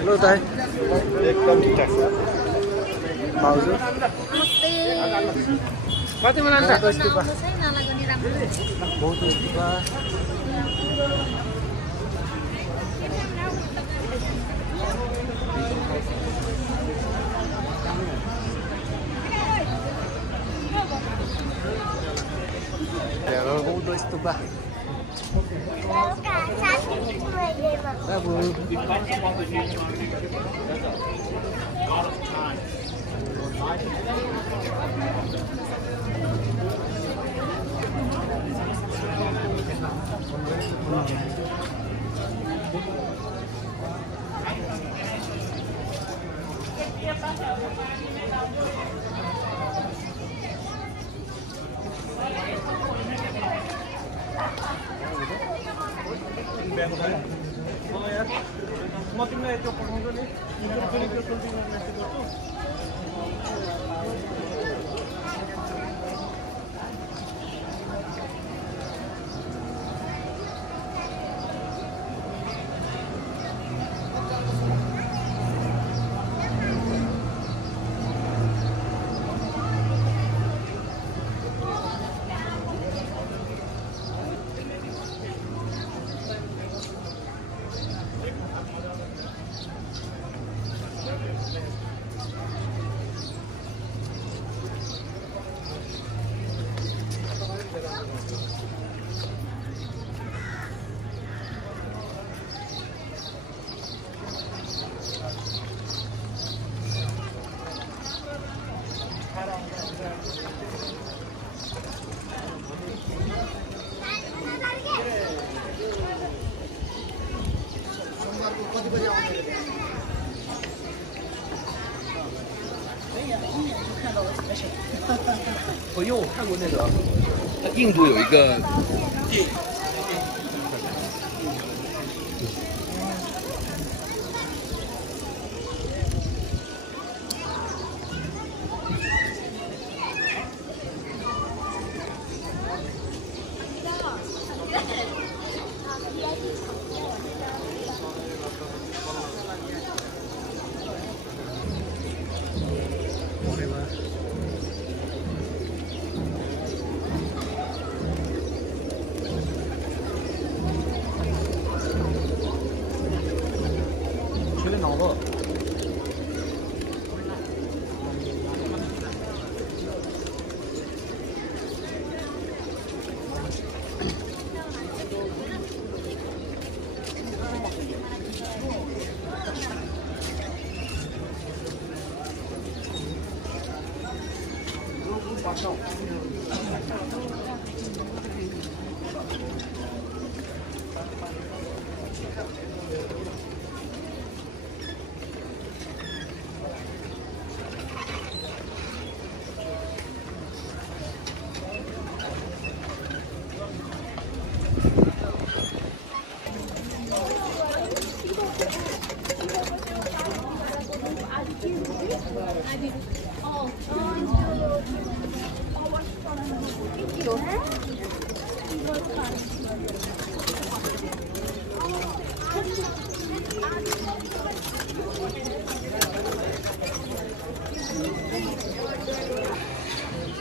hello दाइ एकदम ठिकठाक छ भाउजू कतिमा लान्छ बहुत स्तूपा बहुत स्तूपा म तिमीलाई त्यो पठाउँछु नि因为我看过那个，印度有一个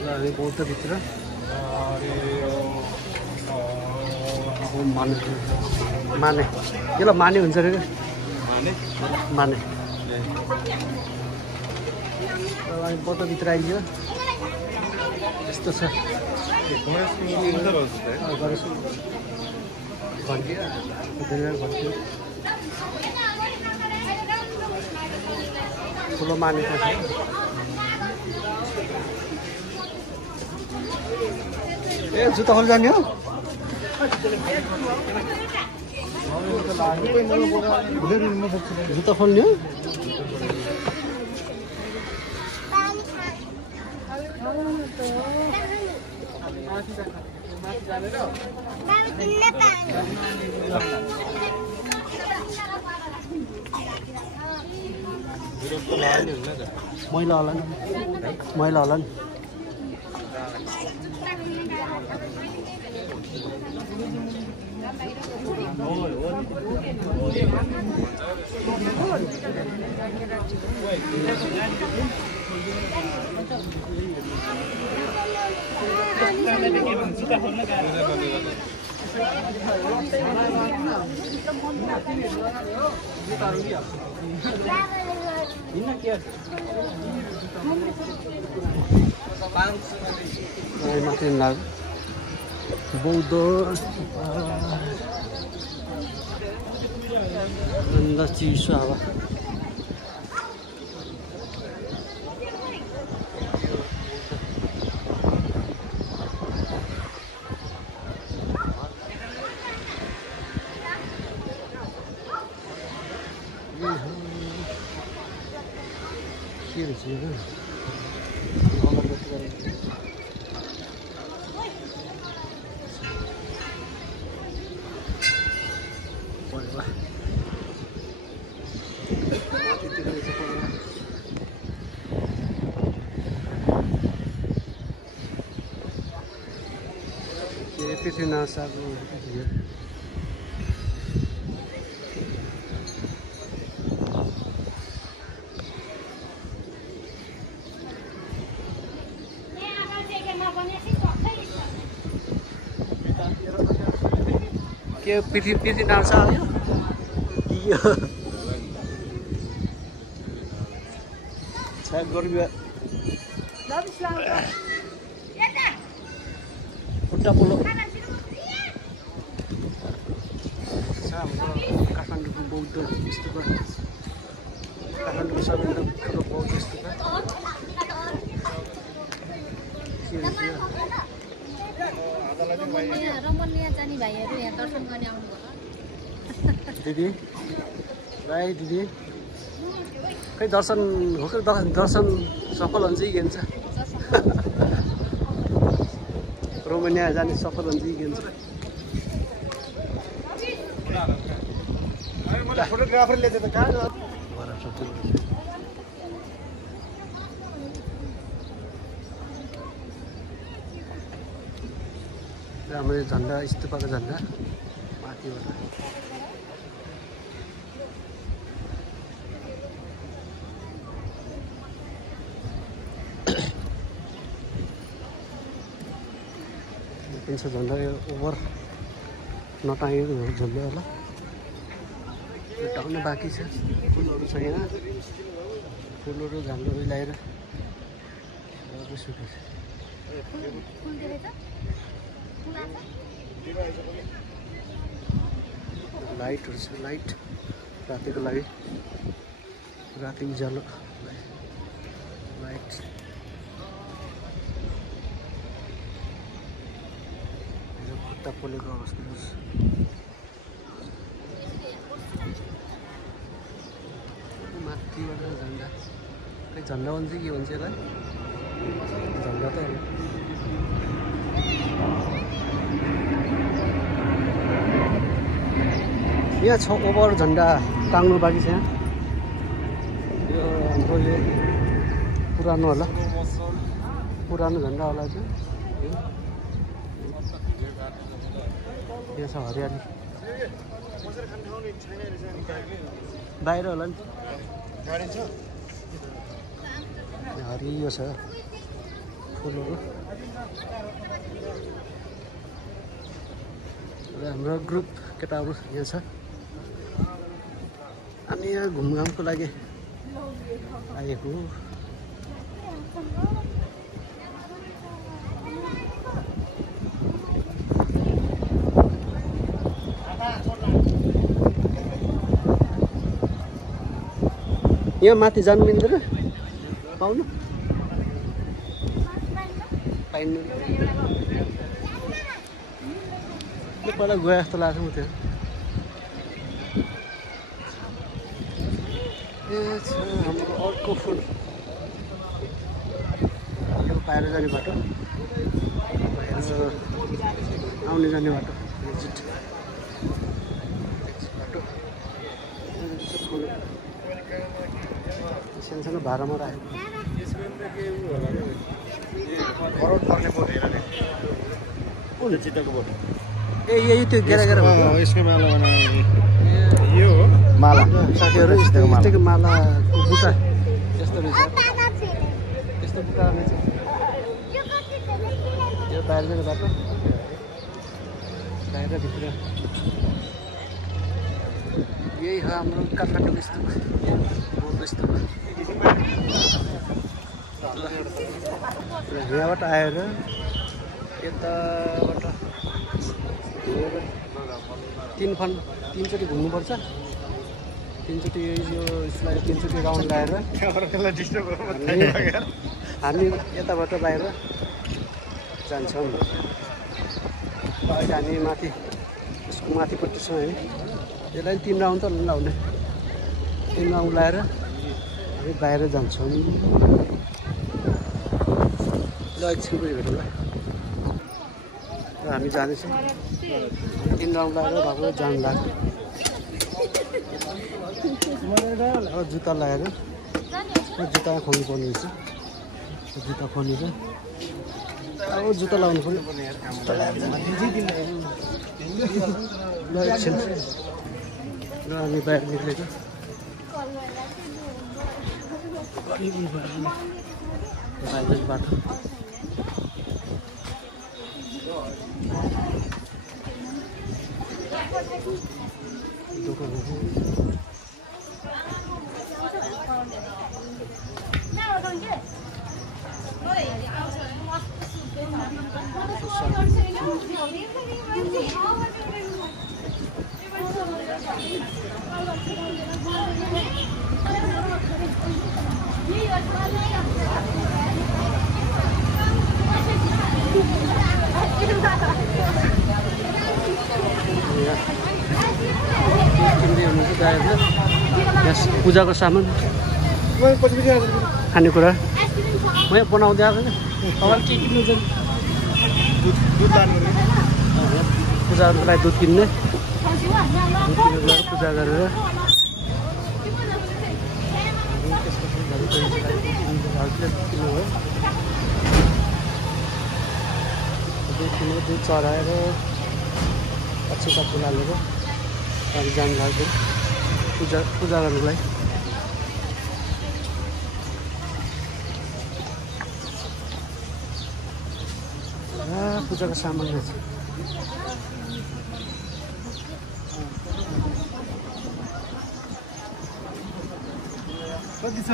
हामी बौद्धभित्र माने माने यसलाई माने हुन्छ अरे माने हामी बौद्धभित्र आइदियो यस्तो छ ठुलो मानेको छ ए जुत्ता खोल जाने हो जुत्ता खोल्ने हो मैला होला नि मैला होला नि माथि नाग बौद्ध अन्त चिसो हावा के रहेछ यो पृथ्वीनाथ साहको के पृथ्वीनाथ साह यो सायद गर्मी खुट्टा पोलो काठमाडौँको बौद्ध स्तूप काठमाडौँको सबैभन्दा ठुलो बौद्ध स्तूप दिदी भाइ दिदी खै दर्शन हो कि दर्शन सफल हुन्छ कि गेन्छ रोमानिया जाने सफल हुन्छ कि गेन्छ फोटोग्राफरले त कहाँ हाम्रो झन्डा स्तूपको झन्डा माथिबाट झन्डा यो ओभर नटाँगेको झन्डा होला टाउन बाँकी छ फुलहरू छ यहाँ फुलहरू झन्डाहरू ल्याएर सुकेछ लाइटहरू छ लाइट रातिको लागि राति उज्यालो लाइट खुट्टा पोलेको अवस्था माथिबाट झन्डा खै झन्डा भन्छ के भन्छ यसलाई झन्डा त यहाँ छ ओभर झन्डा टाङ्नु बाँकी छ यहाँ यो हाम्रो यो पुरानो होला पुरानो झन्डा होला चाहिँ यहाँ छ हरियाली बाहिर होला नि हरियो छ फुलहरू र हाम्रो ग्रुप केटाहरू यहाँ छ हामी यहाँ घुमघामको लागि आएको यहाँ माथि जानु मिल्दैन पाउनु पाइनु पहिला गए जस्तो लाग्छ म त्यो हाम्रो अर्को फुल यो बाहिर जाने बाटो बाहिर आउने जाने बाटो बाटो सानो भाडामा राखेको फरवर्ड पर्ने बोट हेर नि कुन चित्तको बोट यही त्यो गेरा गेरा यसको माला बनाउने यो हो माला साथीहरू यस्तैको मालाको बुट्टा यस्तो रहेछ यस्तो बुट्टा रहेछ यो बाहिर जाने बाटो बाहिरभित्र यही हो हाम्रो काठमाडौँको स्तूप बौद्ध स्तूप यहाँबाट आएर यताबाट तीनचोटि घुम्नुपर्छ तीनचोटि यो यसलाई तीनचोटि राउन्ड लगाएर हामी यताबाट बाहिर जान्छौँ अहिले हामी माथि यसको माथिपट्टि छौँ है यसलाई 3 राउन्ड त लाउने 3 राउन्ड लगाएर हामी बाहिर जान्छौँ ल एकछिन पनि भेटौँ ल हामी जानेछौँ 3 राउन्ड लगाएर भएको जान लाग्यो अब जुत्ता लगाएर जुत्ता खोल्नु पर्ने रहेछ जुत्ता खोल्नु अब जुत्ता लगाउनु पर्ने ल एकछिन र हामी बाहिर निक्लेको बाहिर बाटो दोकानहरू यस पूजाको सामान खानेकुरा म यहाँ बनाउँदै आएको तपाईँले के किन्नुहुन्छ पूजाहरूको लागि दुध किन्ने पूजा गरेर दुध चढाएर अक्षता फुल हालेर हामी जानु लाग्यो पूजा गर्नुको लागि पूजाको सामान रहेछ कति छ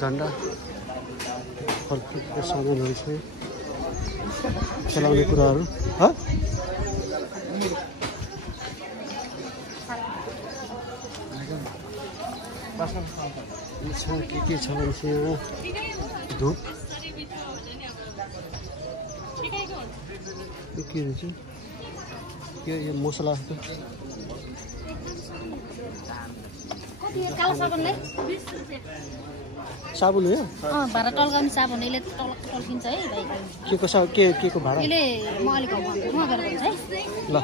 झन्डा फलफुलको सामानहरू छ चलाउने कुराहरू के छ भने चाहिँ यहाँ धुप के रहेछ यो मसला साबुन हो भाडा टल्काउने साबुन यसले टल्किन्छ है भाइ के को भाडा यसले म अलिक म गरेको हुन्छ है ल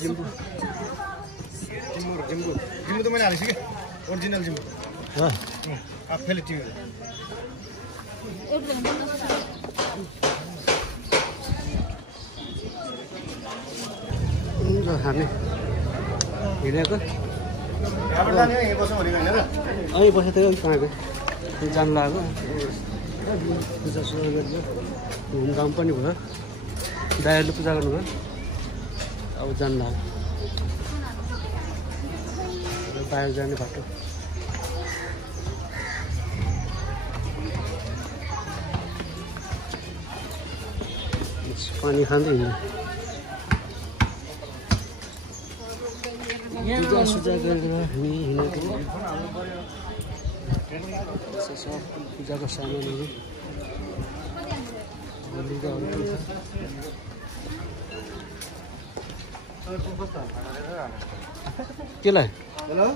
जिम्बु जिम्बु त मैले हालेको छु कि ओरिजिनल जिम्बु आफैले तिम्रो हामी हिँडेको यहीँ बस्नु भनेको होइन र અહીં बसेको थियो कहाँ गयो जानु लाग्यो पूजा सुरु गरेर घुमघाम पनि भयो दाइहरूले पूजा गर्नुभयो अब जानु लाग्यो बाहिर जाने बाटो पानी खाँदै हिँड्यो पूजा गरेर हामी हिँडेको सब पूजाको सामानहरू केलाई हेलो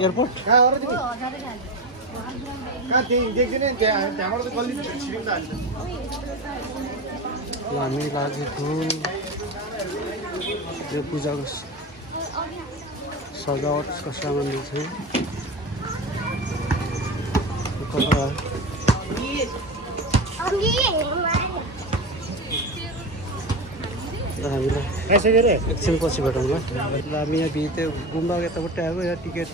एयरपोर्ट कहाँ हो र तिमी कहाँ त्यही देख्दैन नि त्यहाँबाट त गल्ली छिरिम त हाल्छ हामी लागेको यो पूजाको सजावटको सामानहरू छ हामीलाई एकछिन पछि भेटौँला हामी यहाँ भित्र गुम्बाको यतापट्टि आएको यहाँ टिकट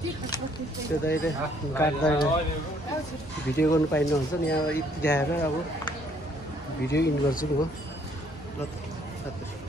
त्यो दाइले काट्दा भिडियो गर्नु पाइनुहुन्छ नि यहाँ यति देखाएर अब भिडियो इन गर्छु म ल